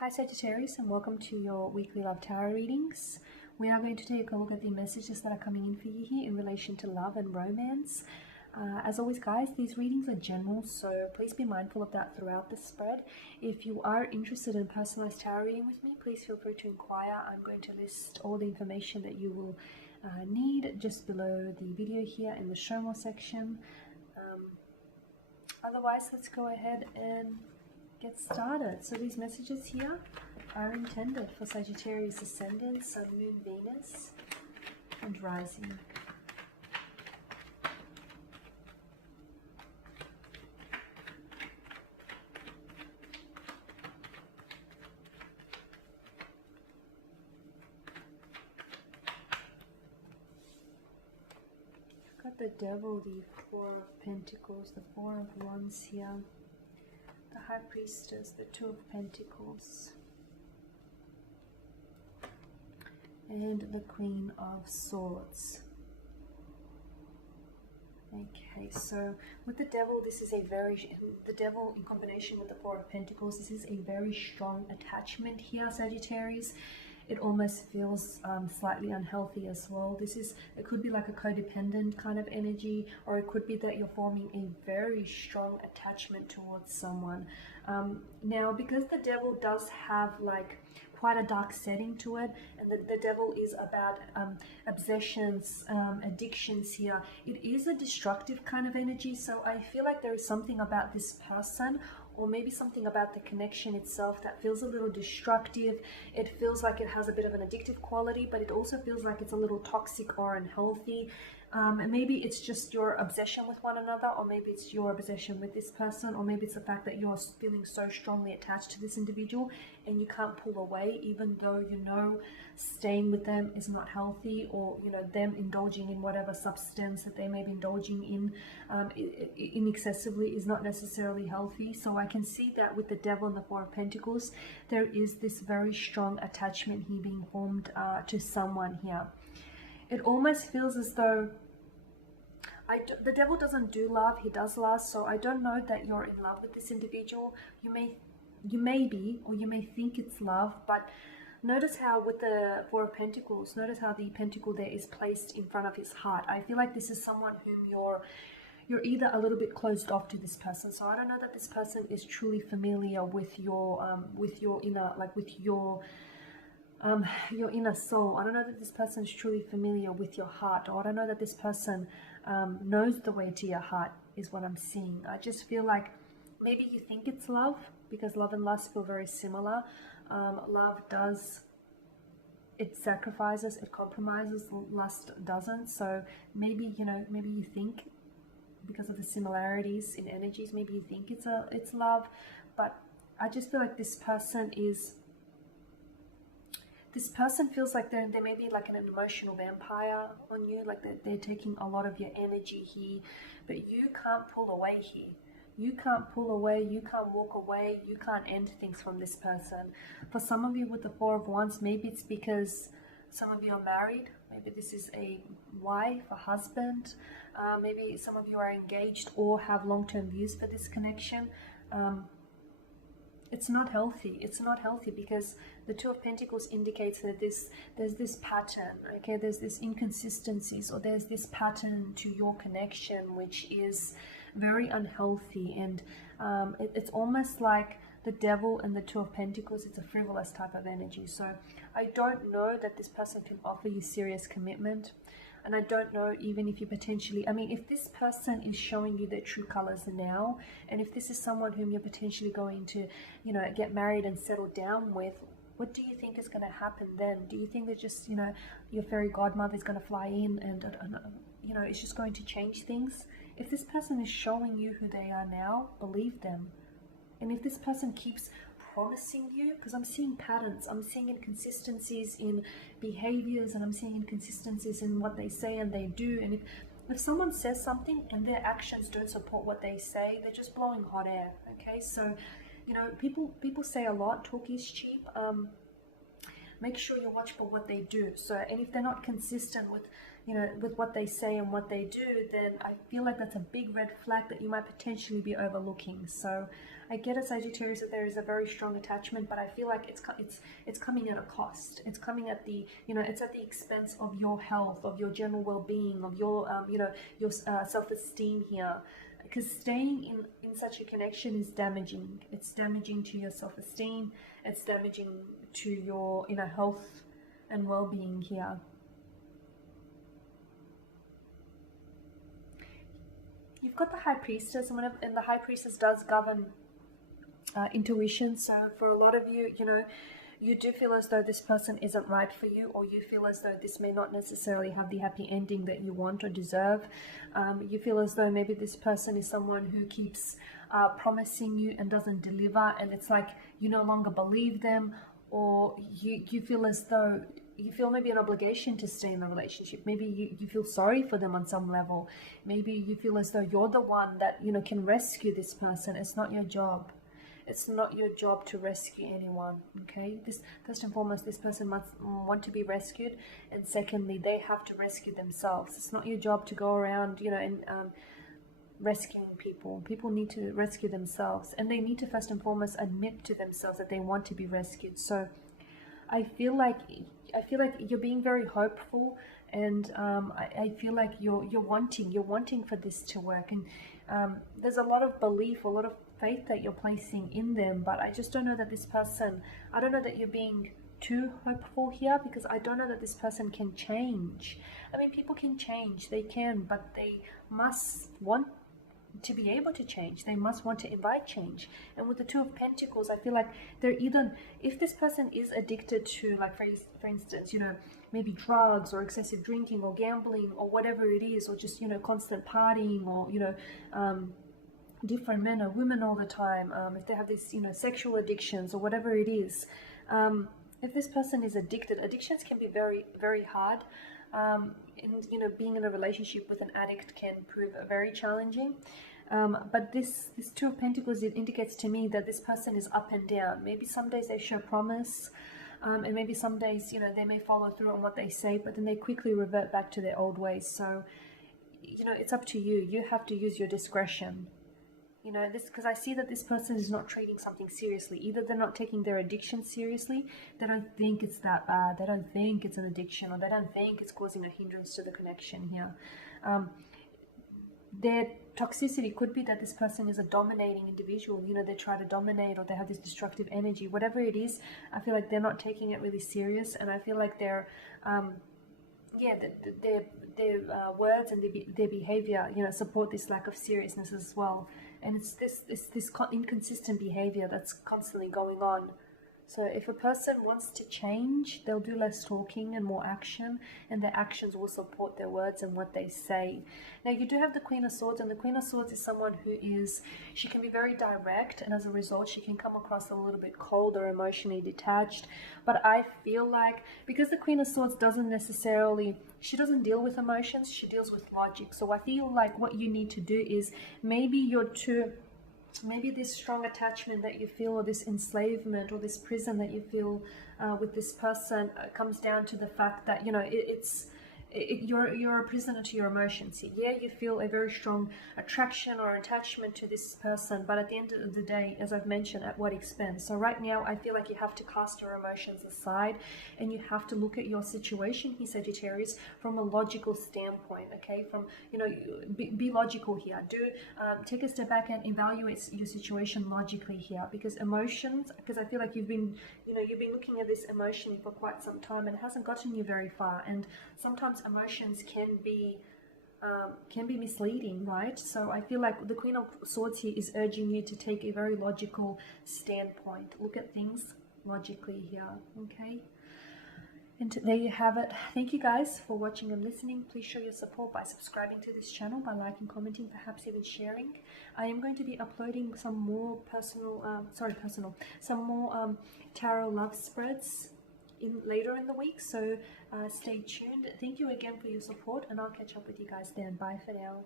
Hi Sagittarius, and welcome to your weekly love tarot readings. We are going to take a look at the messages that are coming in for you here in relation to love and romance. As always guys, these readings are general, so please be mindful of that throughout the spread. If you are interested in personalized tarot reading with me, please feel free to inquire. I'm going to list all the information that you will need just below the video here in the show more section. Otherwise, let's go ahead and get started. So these messages here are intended for Sagittarius Ascendant, Sun, Moon, Venus, and Rising. I've got the Devil, the Four of Pentacles, the Four of Wands here, the High Priestess, the Two of Pentacles, and the Queen of Swords. Okay, so with the Devil, this is the Devil in combination with the Four of Pentacles, this is a very strong attachment here, Sagittarius. It almost feels slightly unhealthy as well. It could be like a codependent kind of energy, or it could be that you're forming a very strong attachment towards someone. Now, because the Devil does have like quite a dark setting to it, and the Devil is about obsessions, addictions here, it is a destructive kind of energy. So I feel like there is something about this person, or maybe something about the connection itself, that feels a little destructive. It feels like it has a bit of an addictive quality, but it also feels like it's a little toxic or unhealthy. And maybe it's just your obsession with one another, or maybe it's your obsession with this person, or maybe it's the fact that you're feeling so strongly attached to this individual and you can't pull away, even though you know staying with them is not healthy, or you know them indulging in whatever substance that they may be indulging in excessively is not necessarily healthy. So I can see that with the Devil and the Four of Pentacles, there is this very strong attachment here being formed to someone here. It almost feels as though the Devil doesn't do love, he does lust. So I don't know that you're in love with this individual. You may be, or you may think it's love, but notice how with the Four of Pentacles, notice how the pentacle there is placed in front of his heart. I feel like this is someone whom you're either a little bit closed off to this person. So I don't know that this person is truly familiar with your inner, like with your inner soul. I don't know that this person is truly familiar with your heart, or I don't know that this person knows the way to your heart, is what I'm seeing. I just feel like maybe you think it's love, because love and lust feel very similar. Love it sacrifices, it compromises, lust doesn't. So maybe, maybe you think, because of the similarities in energies, maybe you think it's love, but I just feel like this person feels like they may be like an emotional vampire on you, like they're taking a lot of your energy here, but you can't pull away here. You can't pull away, you can't walk away, you can't end things from this person. For some of you with the Four of Wands, maybe it's because some of you are married. Maybe this is a wife, a husband. Maybe some of you are engaged or have long-term views for this connection. It's not healthy. It's not healthy because the Two of Pentacles indicates that there's this pattern, okay? There's this inconsistencies, or there's this pattern to your connection which is very unhealthy. And it's almost like the Devil and the Two of Pentacles, it's a frivolous type of energy. So I don't know that this person can offer you serious commitment. And I don't know even if you potentially, if this person is showing you their true colors now, and if this is someone whom you're potentially going to, get married and settle down with, what do you think is going to happen then? Do you think that just, your fairy godmother is going to fly in and it's just going to change things? If this person is showing you who they are now, believe them. And if this person keeps promising you, because I'm seeing patterns, I'm seeing inconsistencies in behaviors, and I'm seeing inconsistencies in what they say and they do. And if someone says something and their actions don't support what they say, they're just blowing hot air. Okay, so people say a lot, talk is cheap. Make sure you watch for what they do. So, and if they're not consistent with you know, with what they say and what they do, then I feel like that's a big red flag that you might potentially be overlooking. So I get it, Sagittarius, that there is a very strong attachment, but I feel like it's coming at a cost. It's coming at the, you know, it's at the expense of your health, of your general well-being, of your you know, your self-esteem here. Because staying in such a connection is damaging. It's damaging to your self-esteem. It's damaging to your inner health and well-being here. You've got the High Priestess, and the High Priestess does govern intuition. So for a lot of you, you know, you do feel as though this person isn't right for you, or you feel as though this may not necessarily have the happy ending that you want or deserve. You feel as though maybe this person is someone who keeps promising you and doesn't deliver, and it's like you no longer believe them, or you feel as though you feel maybe an obligation to stay in the relationship. Maybe you feel sorry for them on some level. Maybe you feel as though you're the one that, you know, can rescue this person. It's not your job. It's not your job to rescue anyone, okay? This, first and foremost, this person must want to be rescued, and secondly, they have to rescue themselves. It's not your job to go around, you know, and rescuing people. People need to rescue themselves, and they need to first and foremost admit to themselves that they want to be rescued. So I feel like you're being very hopeful, and I feel like you're wanting for this to work, and there's a lot of belief, a lot of faith that you're placing in them. But I just don't know that this person, I don't know that you're being too hopeful here, because I don't know that this person can change. I mean, people can change, they can, but they must want to be able to change. They must want to invite change. And with the Two of Pentacles, I feel like they're either, if this person is addicted to, like, for instance, you know, maybe drugs or excessive drinking or gambling or whatever it is, or just, you know, constant partying, or, you know, different men or women all the time, if they have these, you know, sexual addictions or whatever it is, if this person is addicted, addictions can be very, very hard, and, you know, being in a relationship with an addict can prove very challenging. But this Two of Pentacles, it indicates to me that this person is up and down. Maybe some days they show promise, and maybe some days, you know, they may follow through on what they say, but then they quickly revert back to their old ways. So, you know, it's up to you. You have to use your discretion. You know, this, because I see that this person is not treating something seriously. Either they're not taking their addiction seriously, they don't think it's that bad, they don't think it's an addiction, or they don't think it's causing a hindrance to the connection here. Their toxicity could be that this person is a dominating individual. You know, they try to dominate, or they have this destructive energy. Whatever it is, I feel like they're not taking it really serious, and I feel like they're yeah, their words and their behavior, you know, support this lack of seriousness as well. And it's this inconsistent behavior that's constantly going on. So if a person wants to change, they'll do less talking and more action, and their actions will support their words and what they say. Now, you do have the Queen of Swords, and the Queen of Swords is someone who is, she can be very direct, and as a result, she can come across a little bit cold or emotionally detached. But I feel like, because the Queen of Swords doesn't necessarily, she doesn't deal with emotions, she deals with logic. So I feel like what you need to do is, maybe this strong attachment that you feel, or this enslavement, or this prison that you feel with this person, comes down to the fact that, you know, you're a prisoner to your emotions. Yeah, you feel a very strong attraction or attachment to this person, but at the end of the day, as I've mentioned, at what expense? So right now, I feel like you have to cast your emotions aside, and you have to look at your situation here, Sagittarius, from a logical standpoint. Okay, from, you know, be logical here. Take a step back and evaluate your situation logically here, because emotions, because I feel like you've been looking at this emotionally for quite some time, and it hasn't gotten you very far. And sometimes emotions can be misleading, right? So I feel like the Queen of Swords here is urging you to take a very logical standpoint. Look at things logically here, okay? And there you have it. Thank you guys for watching and listening. Please show your support by subscribing to this channel, by liking, commenting, perhaps even sharing. I am going to be uploading some more some more tarot love spreads later in the week, so stay tuned. Thank you again for your support, and I'll catch up with you guys then. Bye for now.